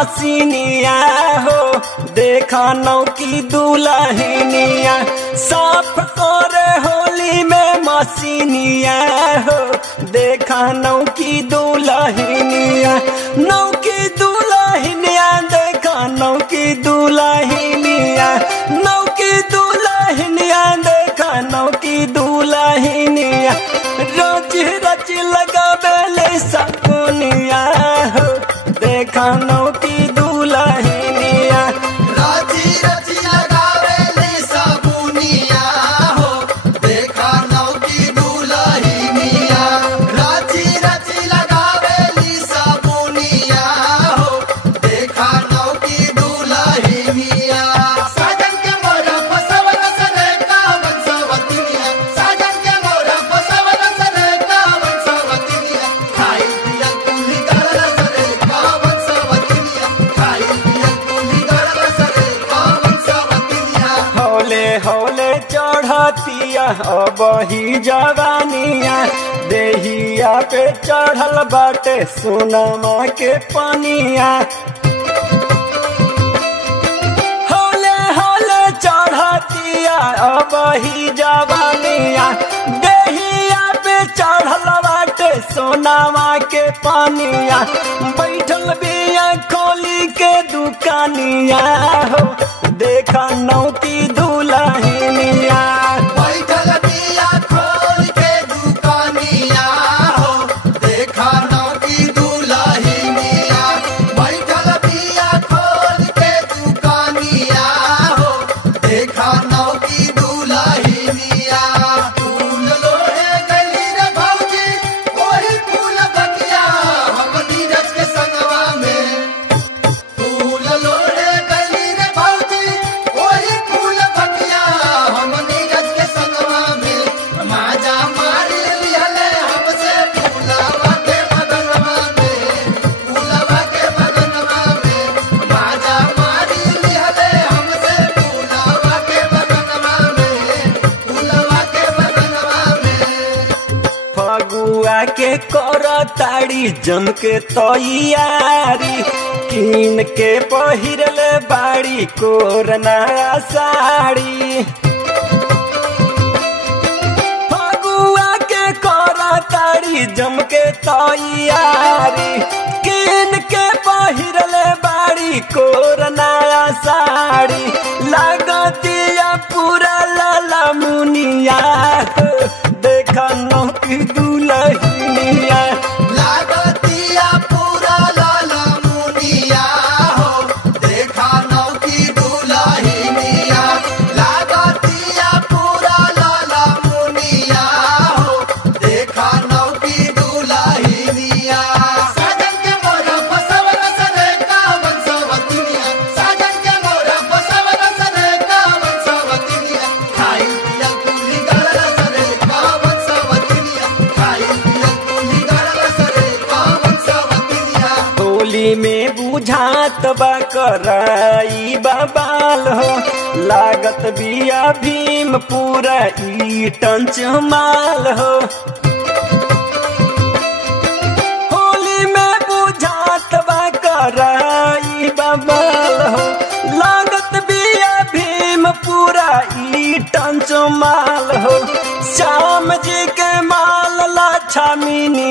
मसीनिया हो देखा नौकी दुल्हनिया साफ करे होली में मसीनिया हो देखा नौकी दुल्हनिया नौकी दुल्हनिया देखा नौकी दुल्हनिया नौकी दुल्हनिया देखा नौकी दुल्हनिया रोज रच लगावेले सकुनिया हो देखा नौकी दुल्हनिया राजी रची लगावेली सबुनिया हो देखा नौकी दुल्हनिया राजी रची लगावेली सबुनिया हो देखा नौकी दुल्हनिया साजन के मोरा फसवल सने का वंशवतिनिया साजन के मोरा फसवल सने का वंशवतिनिया खाई पिया कुली गरल सने का वंशवतिनिया खाई पिया कुली गरल सने का वंशवतिनिया हौले हौले चढ़तिया अब ही जवानिया देहिया पे चढ़ल बाटे सोनमा के पनिया हौले हौले चढ़तिया अब ही जवानिया देहिया पे चढ़ल बाटे सोनामा के पनिया बैठल बिया खोली के दुकानिया हो देखा नौकी दुल्हनिया बैठल बिया खोल के दुकानिया हो देखा नौकी दुल्हनिया बैठल बिया खोल के दुकानिया हो देखा नौकी दुल्हनिया फूल लोहे गली रे भौजी ओही फूल बगिया हम नीरज के संगवा में फूल लोहे गली रे भौजी ओही फूल बगिया हम नीरज के संगवा में माजा मार लिहले हमसे फूलवा के बगनवा में फूलवा के बगनवा में माजा मार लिहले हमसे फूलवा के बगनवा में फूलवा के बगनवा में फगुआ के कर ताड़ी जम के तैयारी कीन के पहिरले बाड़ी कोरना साड़ी फगुआ के कर ताड़ी जम के तैयारी कीन के पहिरले बाड़ी कोरना साड़ी लागतिया पूरा लाला मुनिया हो देखा नौकी दुल्हनिया लागतिया पूरा लाला मुनिया हो देखा नौकी दुल्हनिया लागतिया पूरा लाला मुनिया हो देखा नौकी दुल्हनिया साजन के मोरा फसवल सने का वंशवतिनिया साजन के मोरा फसवल सने का वंशवतिनिया खाई पिया कुली गरल सने का वंशवतिनिया खाई पिया कुली गरल सने का वंशवतिनिया होली में बुझात बा कराई बाबाल हो लागत बिया भीम पूरा ईटन चमाल हो होली में बुझात बा कराई बाबाल हो लागत बिया भीम पूरा ईटन चमाल हो श्याम जी के माल लाछा मिनी